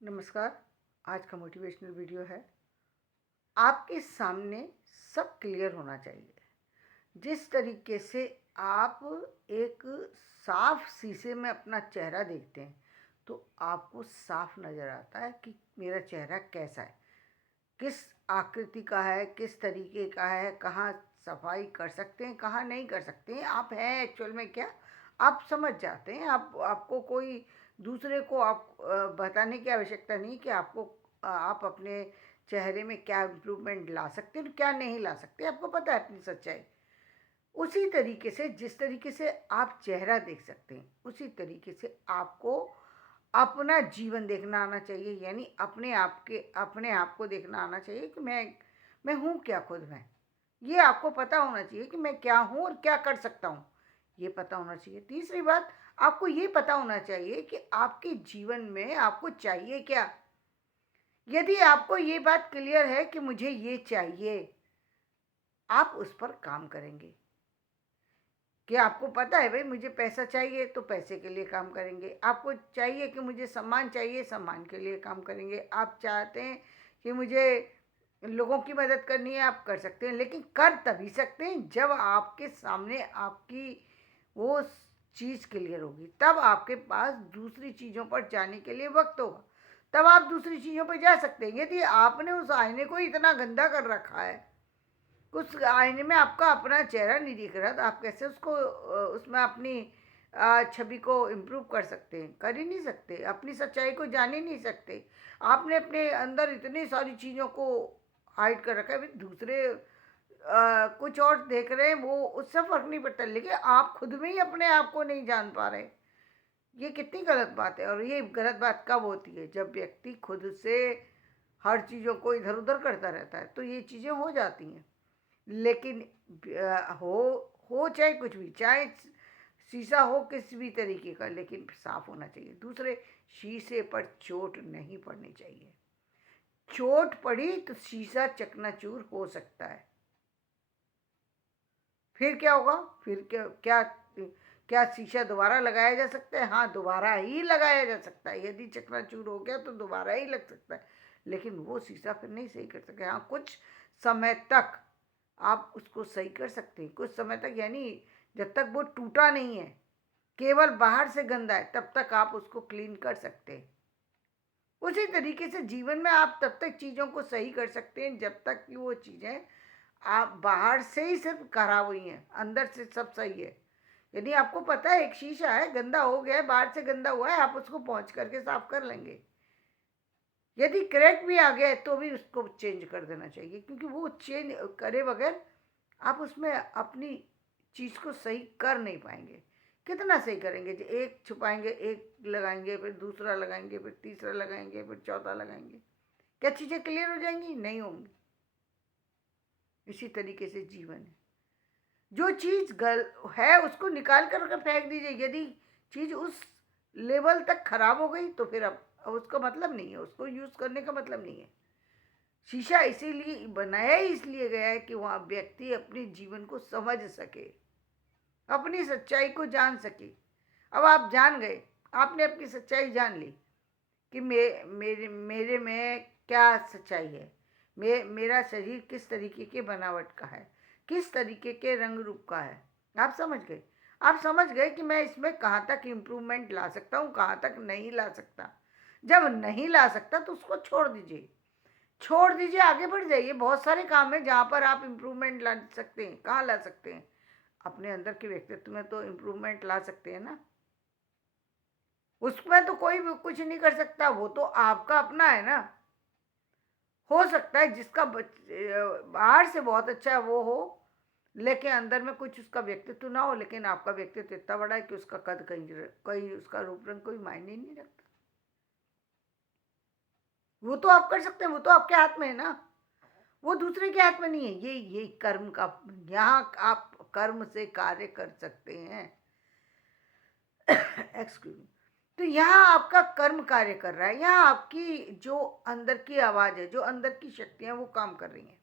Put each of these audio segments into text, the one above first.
नमस्कार। आज का मोटिवेशनल वीडियो है। आपके सामने सब क्लियर होना चाहिए। जिस तरीके से आप एक साफ शीशे में अपना चेहरा देखते हैं तो आपको साफ नज़र आता है कि मेरा चेहरा कैसा है, किस आकृति का है, किस तरीके का है, कहाँ सफाई कर सकते हैं, कहाँ नहीं कर सकते हैं, आप हैं एक्चुअल में क्या, आप समझ जाते हैं। आपको कोई दूसरे को बताने की आवश्यकता नहीं कि आप अपने चेहरे में क्या इम्प्रूवमेंट ला सकते हैं और क्या नहीं ला सकते, आपको पता है अपनी सच्चाई। उसी तरीके से जिस तरीके से आप चेहरा देख सकते हैं उसी तरीके से आपको अपना जीवन देखना आना चाहिए। यानी अपने आप को देखना आना चाहिए कि मैं हूँ क्या खुद में। ये आपको पता होना चाहिए कि मैं क्या हूँ और क्या कर सकता हूँ, ये पता होना चाहिए। तीसरी बात, आपको ये पता होना चाहिए कि आपके जीवन में आपको चाहिए क्या। यदि आपको ये बात क्लियर है कि मुझे ये चाहिए, आप उस पर काम करेंगे। कि आपको पता है भाई मुझे पैसा चाहिए तो पैसे के लिए काम करेंगे, आपको चाहिए कि मुझे सम्मान चाहिए, सम्मान के लिए काम करेंगे, आप चाहते हैं कि मुझे लोगों की मदद करनी है, आप कर सकते हैं। लेकिन कर तभी सकते हैं जब आपके सामने आपकी वो चीज़ क्लियर होगी, तब आपके पास दूसरी चीज़ों पर जाने के लिए वक्त होगा, तब आप दूसरी चीज़ों पर जा सकते हैं। यदि आपने उस आईने को इतना गंदा कर रखा है, उस आईने में आपका अपना चेहरा नहीं दिख रहा, तो आप कैसे उसको उसमें अपनी छवि को इम्प्रूव कर सकते हैं? कर ही नहीं सकते। अपनी सच्चाई को जान ही नहीं सकते। आपने अपने अंदर इतनी सारी चीज़ों को हाइड कर रखा है। अभी दूसरे कुछ और देख रहे हैं, वो उससे फर्क नहीं पड़ता, लेकिन आप खुद में ही अपने आप को नहीं जान पा रहे। ये कितनी गलत बात है। और ये गलत बात कब होती है? जब व्यक्ति खुद से हर चीज़ों को इधर उधर करता रहता है, तो ये चीज़ें हो जाती हैं। लेकिन हो चाहे कुछ भी, चाहे शीशा हो किसी भी तरीके का, लेकिन साफ होना चाहिए। दूसरे, शीशे पर चोट नहीं पड़नी चाहिए। चोट पड़ी तो शीशा चकनाचूर हो सकता है। फिर क्या होगा? फिर क्या क्या क्या शीशा दोबारा लगाया जा सकता है? हाँ, दोबारा ही लगाया जा सकता है। यदि चकनाचूर हो गया तो दोबारा ही लग सकता है, लेकिन वो शीशा फिर नहीं सही कर सकते। हाँ, कुछ समय तक आप उसको सही कर सकते हैं, कुछ समय तक, यानी जब तक वो टूटा नहीं है, केवल बाहर से गंदा है, तब तक आप उसको क्लीन कर सकते हैं। उसी तरीके से जीवन में आप तब तक चीज़ों को सही कर सकते हैं जब तक कि वो चीज़ें आप बाहर से ही सिर्फ खराब हुई हैं, अंदर से सब सही है। यदि आपको पता है एक शीशा है, गंदा हो गया है, बाहर से गंदा हुआ है, आप उसको पहुंच करके साफ कर लेंगे। यदि क्रैक भी आ गया है तो भी उसको चेंज कर देना चाहिए, क्योंकि वो चेंज करे बगैर आप उसमें अपनी चीज़ को सही कर नहीं पाएंगे। कितना सही करेंगे? जो एक छुपाएंगे, एक लगाएंगे, फिर दूसरा लगाएंगे, फिर तीसरा लगाएंगे, फिर चौथा लगाएंगे, क्या चीज़ें क्लियर हो जाएंगी? नहीं होंगी। इसी तरीके से जीवन है। जो चीज़ गल है उसको निकाल कर फेंक दीजिए। यदि चीज़ उस लेवल तक खराब हो गई तो फिर अब उसका मतलब नहीं है, उसको यूज़ करने का मतलब नहीं है। शीशा इसीलिए बनाया ही इसलिए गया है कि वहाँ व्यक्ति अपने जीवन को समझ सके, अपनी सच्चाई को जान सके। अब आप जान गए, आपने अपनी सच्चाई जान ली कि मेरे में क्या सच्चाई है, मेरा शरीर किस तरीके के बनावट का है, किस तरीके के रंग रूप का है। आप समझ गए। आप समझ गए कि मैं इसमें कहाँ तक इम्प्रूवमेंट ला सकता हूँ, कहाँ तक नहीं ला सकता। जब नहीं ला सकता तो उसको छोड़ दीजिए, छोड़ दीजिए, आगे बढ़ जाइए। बहुत सारे काम है जहाँ पर आप इम्प्रूवमेंट ला सकते हैं। कहाँ ला सकते हैं? अपने अंदर के व्यक्तित्व में तो इम्प्रूवमेंट ला सकते हैं ना। उसमें तो कोई भी कुछ नहीं कर सकता, वो तो आपका अपना है ना। हो सकता है जिसका बाहर से बहुत अच्छा है वो हो, लेकिन अंदर में कुछ उसका व्यक्तित्व ना हो, लेकिन आपका व्यक्तित्व इतना बड़ा है कि उसका कद कहीं कहीं उसका रूप रंग कोई मायने नहीं रखता। वो तो आप कर सकते हैं, वो तो आपके हाथ में है ना, वो दूसरे के हाथ में नहीं है। ये कर्म का, यहाँ आप कर्म से कार्य कर सकते हैं। Excuse me. तो यहाँ आपका कर्म कार्य कर रहा है, यहाँ आपकी जो अंदर की आवाज है, जो अंदर की शक्तियां, वो काम कर रही हैं।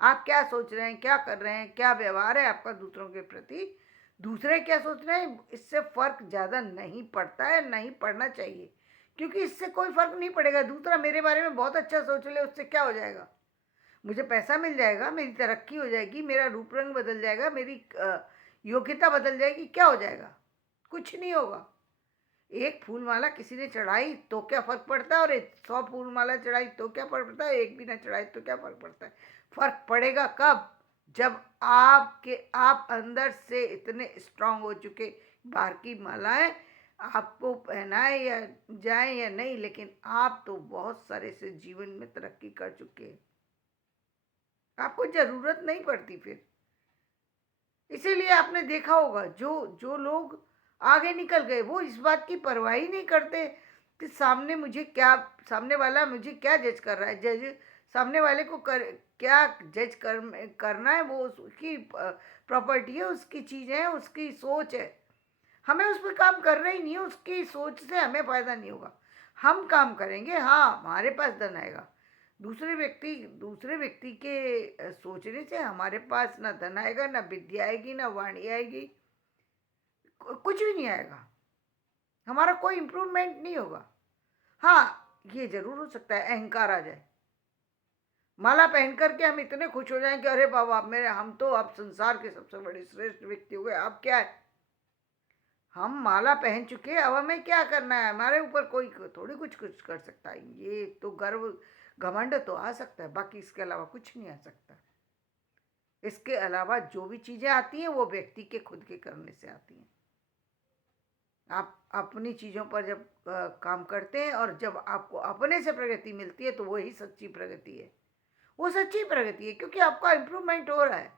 आप क्या सोच रहे हैं, क्या कर रहे हैं, क्या व्यवहार है आपका दूसरों के प्रति, दूसरे क्या सोच रहे हैं, इससे फर्क ज़्यादा नहीं पड़ता है, नहीं पड़ना चाहिए। क्योंकि इससे कोई फर्क नहीं पड़ेगा। दूसरा मेरे बारे में बहुत अच्छा सोच ले, उससे क्या हो जाएगा? मुझे पैसा मिल जाएगा, मेरी तरक्की हो जाएगी, मेरा रूप रंग बदल जाएगा, मेरी योग्यता बदल जाएगी, क्या हो जाएगा? कुछ नहीं होगा। एक फूल माला किसी ने चढ़ाई तो क्या फर्क पड़ता है, और 100 फूल माला चढ़ाई तो क्या फर्क पड़ता है, एक भी ना चढ़ाई तो क्या फर्क पड़ता है? फर्क पड़ेगा कब? जब आप अंदर से इतने स्ट्रांग हो चुके, बाहर की मालाएं आपको पहनाए या जाए या नहीं, लेकिन आप तो बहुत सारे से जीवन में तरक्की कर चुके हैं, आपको जरूरत नहीं पड़ती फिर। इसीलिए आपने देखा होगा जो जो लोग आगे निकल गए वो इस बात की परवाह ही नहीं करते कि सामने वाला मुझे क्या जज कर रहा है। जज सामने वाले को क्या करना है, वो उसकी प्रॉपर्टी है, उसकी चीज़ें हैं, उसकी सोच है। हमें उस पर काम करना ही नहीं है, उसकी सोच से हमें फ़ायदा नहीं होगा। हम काम करेंगे, हाँ हमारे पास धन आएगा। दूसरे व्यक्ति के सोचने से हमारे पास ना धन आएगा, ना विद्या आएगी, ना वाणी आएगी, कुछ भी नहीं आएगा। हमारा कोई इम्प्रूवमेंट नहीं होगा। हाँ, ये जरूर हो सकता है अहंकार आ जाए, माला पहन करके हम इतने खुश हो जाएं कि अरे बाबा मेरे हम तो अब संसार के सबसे बड़े श्रेष्ठ व्यक्ति हो गए। अब क्या है, हम माला पहन चुके, अब हमें क्या करना है? हमारे ऊपर कोई थोड़ी कुछ कुछ कर सकता है। ये तो गर्व घमंड तो आ सकता है, बाकी इसके अलावा कुछ नहीं आ सकता। इसके अलावा जो भी चीज़ें आती हैं वो व्यक्ति के खुद के करने से आती हैं। आप अपनी चीज़ों पर जब काम करते हैं और जब आपको अपने से प्रगति मिलती है तो वही सच्ची प्रगति है। वो सच्ची प्रगति है क्योंकि आपका इम्प्रूवमेंट हो रहा है।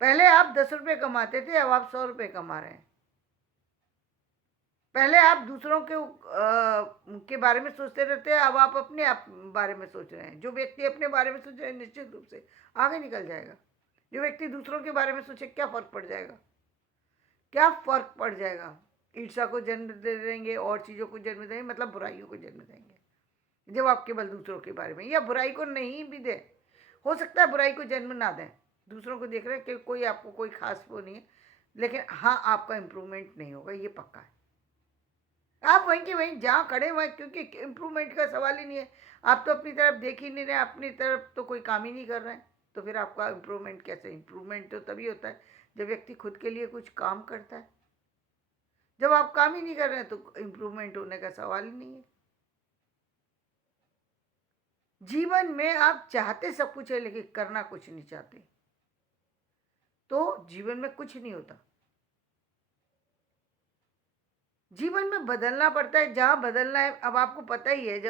पहले आप 10 रुपये कमाते थे, अब आप 100 रुपये कमा रहे हैं। पहले आप दूसरों के बारे में सोचते रहते हैं, अब आप अपने आप बारे में सोच रहे हैं। जो व्यक्ति अपने बारे में सोचे निश्चित रूप से आगे निकल जाएगा। जो व्यक्ति दूसरों के बारे में सोचे क्या फर्क पड़ जाएगा? क्या फर्क पड़ जाएगा? ईर्ष्या को जन्म दे देंगे और चीज़ों को जन्म देंगे, मतलब बुराइयों को जन्म देंगे। जब आप केवल दूसरों के बारे में, या बुराई को नहीं भी दे, हो सकता है बुराई को जन्म ना दें, दूसरों को देख रहे हैं कि कोई आपको कोई खास वो नहीं है, लेकिन हाँ आपका इम्प्रूवमेंट नहीं होगा, ये पक्का है। आप वहीं के वहीं जहाँ खड़े हुए, क्योंकि इम्प्रूवमेंट का सवाल ही नहीं है। आप तो अपनी तरफ देख ही नहीं रहे, अपनी तरफ तो कोई काम ही नहीं कर रहे हैं, तो फिर आपका इम्प्रूवमेंट कैसे? इम्प्रूवमेंट तो तभी होता है जब व्यक्ति खुद के लिए कुछ काम करता है। जब आप काम ही नहीं कर रहे हैं तो इम्प्रूवमेंट होने का सवाल ही नहीं है। जीवन में आप चाहते सब कुछ है लेकिन करना कुछ नहीं चाहते, तो जीवन में कुछ नहीं होता। जीवन में बदलना पड़ता है जहाँ बदलना है। अब आपको पता ही है,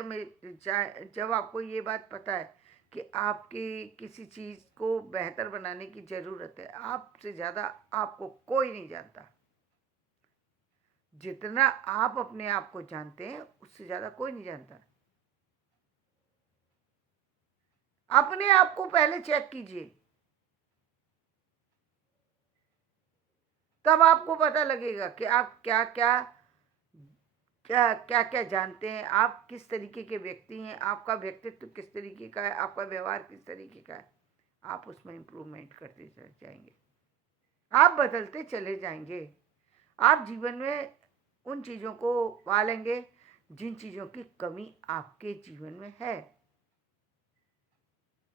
जब आपको ये बात पता है कि आपकी किसी चीज़ को बेहतर बनाने की ज़रूरत है, आपसे ज़्यादा आपको कोई नहीं जानता। जितना आप अपने आप को जानते हैं उससे ज़्यादा कोई नहीं जानता। अपने आप को पहले चेक कीजिए, तब आपको पता लगेगा कि आप क्या क्या क्या क्या क्या जानते हैं, आप किस तरीके के व्यक्ति हैं, आपका व्यक्तित्व किस तरीके का है, आपका व्यवहार किस तरीके का है। आप उसमें इम्प्रूवमेंट करते चले जाएंगे, आप बदलते चले जाएंगे। आप जीवन में उन चीज़ों को पालेंगे जिन चीज़ों की कमी आपके जीवन में है।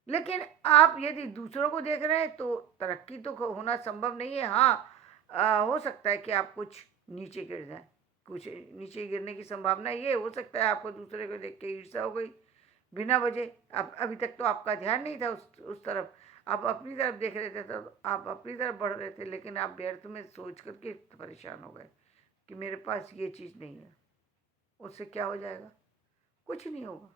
लेकिन आप यदि दूसरों को देख रहे हैं तो तरक्की तो होना संभव नहीं है। हाँ, हो सकता है कि आप कुछ नीचे गिर जाएं, कुछ नीचे गिरने की संभावना ये हो सकता है। आपको दूसरे को देख के ईर्ष्या हो गई बिना वजह। अब अभी तक तो आपका ध्यान नहीं था उस तरफ, आप अपनी तरफ देख रहे थे, तो आप अपनी तरफ बढ़ रहे थे, लेकिन आप व्यर्थ में सोच करके परेशान हो गए कि मेरे पास ये चीज़ नहीं है। उससे क्या हो जाएगा? कुछ नहीं होगा।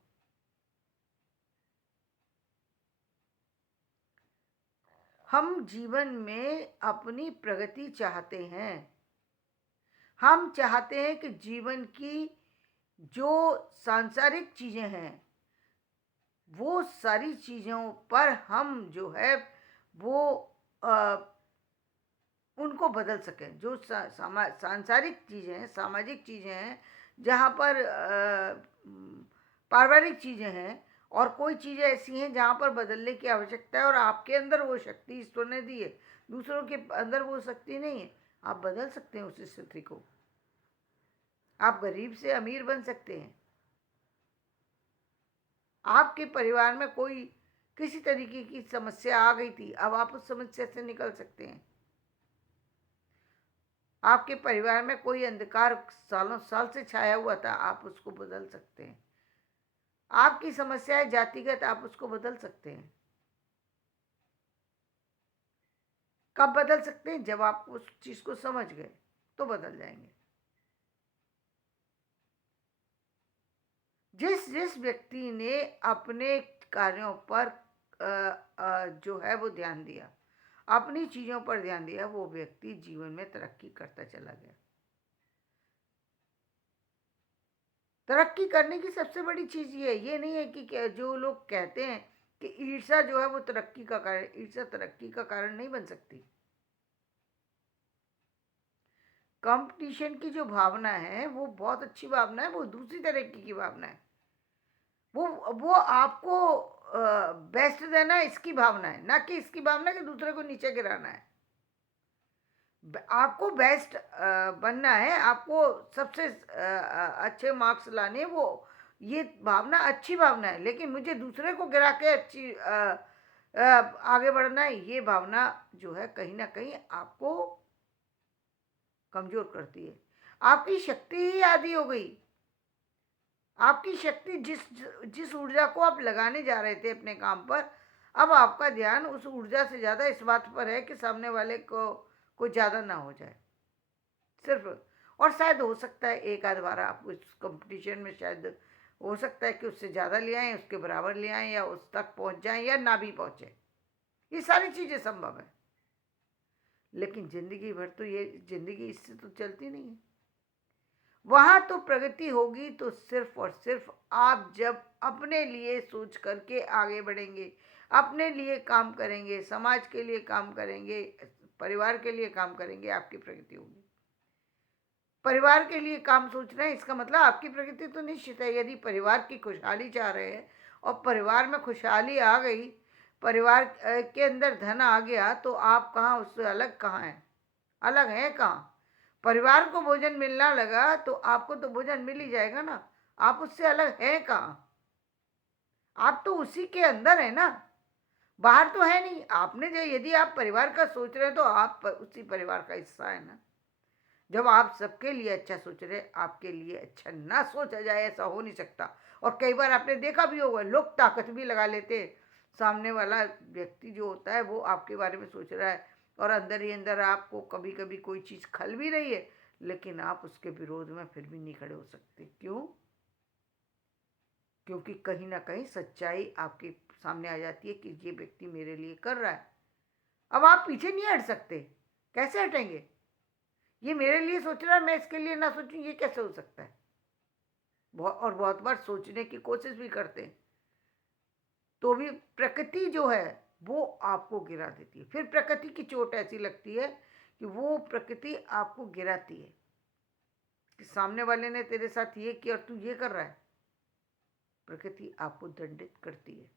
हम जीवन में अपनी प्रगति चाहते हैं। हम चाहते हैं कि जीवन की जो सांसारिक चीज़ें हैं वो सारी चीज़ों पर हम जो है वो आ, उनको बदल सकें। जो सांसारिक चीज़ें हैं, सामाजिक चीज़ें हैं, जहाँ पर पारिवारिक चीज़ें हैं, और कोई चीज़ें ऐसी हैं जहाँ पर बदलने की आवश्यकता है और आपके अंदर वो शक्ति ईश्वर ने दी है, दूसरों के अंदर वो शक्ति नहीं है। आप बदल सकते हैं उस स्थिति को। आप गरीब से अमीर बन सकते हैं। आपके परिवार में कोई किसी तरीके की समस्या आ गई थी, अब आप उस समस्या से निकल सकते हैं। आपके परिवार में कोई अंधकार सालों साल से छाया हुआ था, आप उसको बदल सकते हैं। आपकी समस्या है जातिगत, आप उसको बदल सकते हैं। कब बदल सकते हैं? जब आप उस चीज को समझ गए तो बदल जाएंगे। जिस जिस व्यक्ति ने अपने कार्यों पर जो है वो ध्यान दिया, अपनी चीजों पर ध्यान दिया, वो व्यक्ति जीवन में तरक्की करता चला गया। तरक्की करने की सबसे बड़ी चीज ये नहीं है कि जो लोग कहते हैं कि ईर्ष्या जो है वो तरक्की का कारण, ईर्ष्या तरक्की का कारण नहीं बन सकती। कंपटीशन की जो भावना है वो बहुत अच्छी भावना है, वो दूसरी तरीके की भावना है। वो आपको बेस्ट देना है, इसकी भावना है, ना कि इसकी भावना कि दूसरे को नीचे गिराना है। आपको बेस्ट बनना है, आपको सबसे अच्छे मार्क्स लाने, वो ये भावना अच्छी भावना है। लेकिन मुझे दूसरे को गिरा के आगे बढ़ना है, ये भावना जो है कहीं ना कहीं आपको कमजोर करती है। आपकी शक्ति ही आधी हो गई। आपकी शक्ति जिस जिस ऊर्जा को आप लगाने जा रहे थे अपने काम पर, अब आपका ध्यान उस ऊर्जा से ज्यादा इस बात पर है कि सामने वाले को ज्यादा ना हो जाए सिर्फ। और शायद हो सकता है एक आध बार आप उस कंपटीशन में शायद हो सकता है कि उससे ज़्यादा ले आएँ, उसके बराबर ले आएँ, या उस तक पहुंच जाएं या ना भी पहुंचे। ये सारी चीज़ें संभव है। लेकिन जिंदगी भर तो ये जिंदगी इससे तो चलती नहीं है। वहां तो प्रगति होगी तो सिर्फ और सिर्फ आप जब अपने लिए सोच करके आगे बढ़ेंगे, अपने लिए काम करेंगे, समाज के लिए काम करेंगे, परिवार के लिए काम करेंगे, आपकी प्रगति होगी। परिवार के लिए काम सोच रहे हैं, इसका मतलब आपकी प्रगति तो निश्चित है। यदि परिवार की खुशहाली चाह रहे हैं और परिवार में खुशहाली आ गई, परिवार के अंदर धन आ गया, तो आप कहाँ उससे अलग कहाँ हैं? अलग हैं कहाँ? परिवार को भोजन मिलना लगा तो आपको तो भोजन मिल ही जाएगा ना। आप उससे अलग हैं कहाँ? आप तो उसी के अंदर है ना, बाहर तो है नहीं। आपने जो, यदि आप परिवार का सोच रहे हैं तो आप उसी परिवार का हिस्सा है ना। जब आप सबके लिए अच्छा सोच रहे, आपके लिए अच्छा ना सोचा जाए ऐसा हो नहीं सकता। और कई बार आपने देखा भी होगा, लोग ताकत भी लगा लेते हैं। सामने वाला व्यक्ति जो होता है वो आपके बारे में सोच रहा है और अंदर ही अंदर आपको कभी कभी कोई चीज़ खल भी रही है, लेकिन आप उसके विरोध में फिर भी नहीं खड़े हो सकते। क्यों? क्योंकि कहीं ना कहीं सच्चाई आपके सामने आ जाती है कि ये व्यक्ति मेरे लिए कर रहा है। अब आप पीछे नहीं हट सकते। कैसे हटेंगे? ये मेरे लिए सोच रहा है, मैं इसके लिए ना सोचूं, ये कैसे हो सकता है? और बहुत बार सोचने की कोशिश भी करते हैं तो भी प्रकृति जो है वो आपको गिरा देती है। फिर प्रकृति की चोट ऐसी लगती है कि वो प्रकृति आपको गिराती है कि सामने वाले ने तेरे साथ ये किया और तू ये कर रहा है। प्रकृति आपको दंडित करती है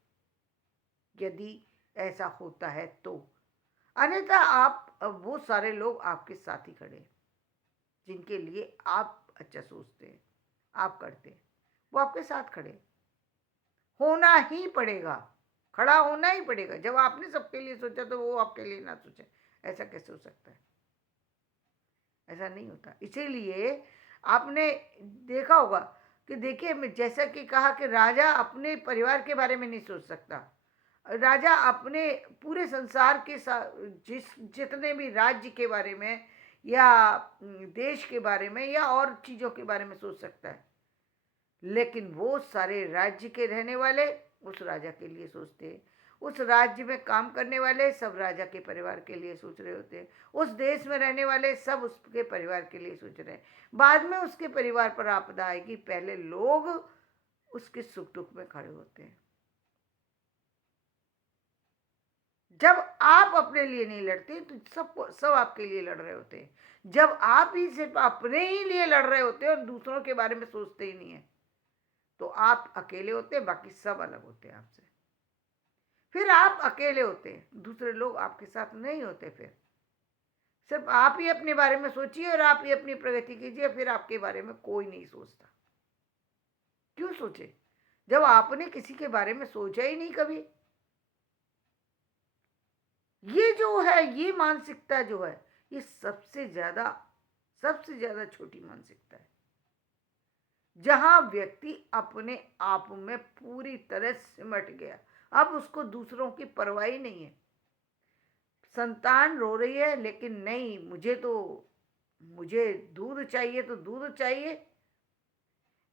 यदि ऐसा होता है तो। अन्यथा आप, वो सारे लोग आपके साथ ही खड़े हैं जिनके लिए आप अच्छा सोचते हैं, आप करते हैं, वो आपके साथ खड़े होना ही पड़ेगा। खड़ा होना ही पड़ेगा। जब आपने सबके लिए सोचा तो वो आपके लिए ना सोचे, ऐसा कैसे हो सकता है? ऐसा नहीं होता। इसीलिए आपने देखा होगा कि देखिए, मैं जैसा कि कहा कि राजा अपने परिवार के बारे में नहीं सोच सकता। राजा अपने पूरे संसार के जितने भी राज्य के बारे में या देश के बारे में या और चीज़ों के बारे में सोच सकता है। लेकिन वो सारे राज्य के रहने वाले उस राजा के लिए सोचते हैं। उस राज्य में काम करने वाले सब राजा के परिवार के लिए सोच रहे होते हैं। उस देश में रहने वाले सब उसके परिवार के लिए सोच रहे हैं। बाद में उसके परिवार पर आपदा आएगी, पहले लोग उसके सुख दुख में खड़े होते हैं। जब आप अपने लिए नहीं लड़ते तो सब आपके लिए लड़ रहे होते हैं। जब आप ही सिर्फ अपने ही लिए लड़ रहे होते हैं और दूसरों के बारे में सोचते ही नहीं है, तो आप अकेले होते हैं, बाकी सब अलग होते हैं आपसे। फिर आप अकेले होते हैं, दूसरे लोग आपके साथ नहीं होते। फिर सिर्फ आप ही अपने बारे में सोचिए और आप ही अपनी प्रगति कीजिए, फिर आपके बारे में कोई नहीं सोचता। क्यों सोचे जब आपने किसी के बारे में सोचा ही नहीं कभी? ये जो है, ये मानसिकता जो है, ये सबसे ज्यादा छोटी मानसिकता है, जहां व्यक्ति अपने आप में पूरी तरह सिमट गया। अब उसको दूसरों की परवाह ही नहीं है। संतान रो रही है, लेकिन नहीं, मुझे दूध चाहिए तो दूध चाहिए,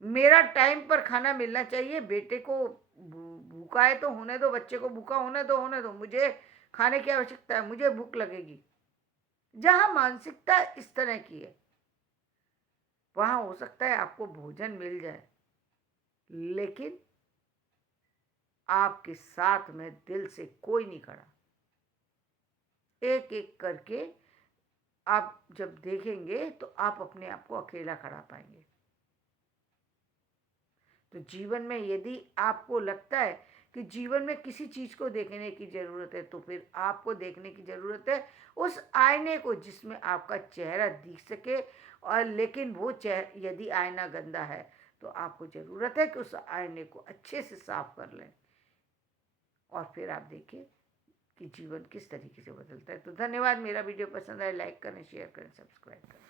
मेरा टाइम पर खाना मिलना चाहिए, बेटे को भूखा है तो होने दो, बच्चे को भूखा होने दो, मुझे खाने की आवश्यकता है, मुझे भूख लगेगी। जहां मानसिकता इस तरह की है, वहां हो सकता है आपको भोजन मिल जाए, लेकिन आपके साथ में दिल से कोई नहीं खड़ा। एक एक करके आप जब देखेंगे तो आप अपने आप को अकेला खड़ा पाएंगे। तो जीवन में यदि आपको लगता है कि जीवन में किसी चीज को देखने की जरूरत है, तो फिर आपको देखने की जरूरत है उस आईने को जिसमें आपका चेहरा दिख सके। और लेकिन वो चेहरा, यदि आईना गंदा है तो आपको जरूरत है कि उस आईने को अच्छे से साफ कर लें, और फिर आप देखिए कि जीवन किस तरीके से बदलता है। तो धन्यवाद। मेरा वीडियो पसंद आए, लाइक करें, शेयर करें, सब्सक्राइब करें।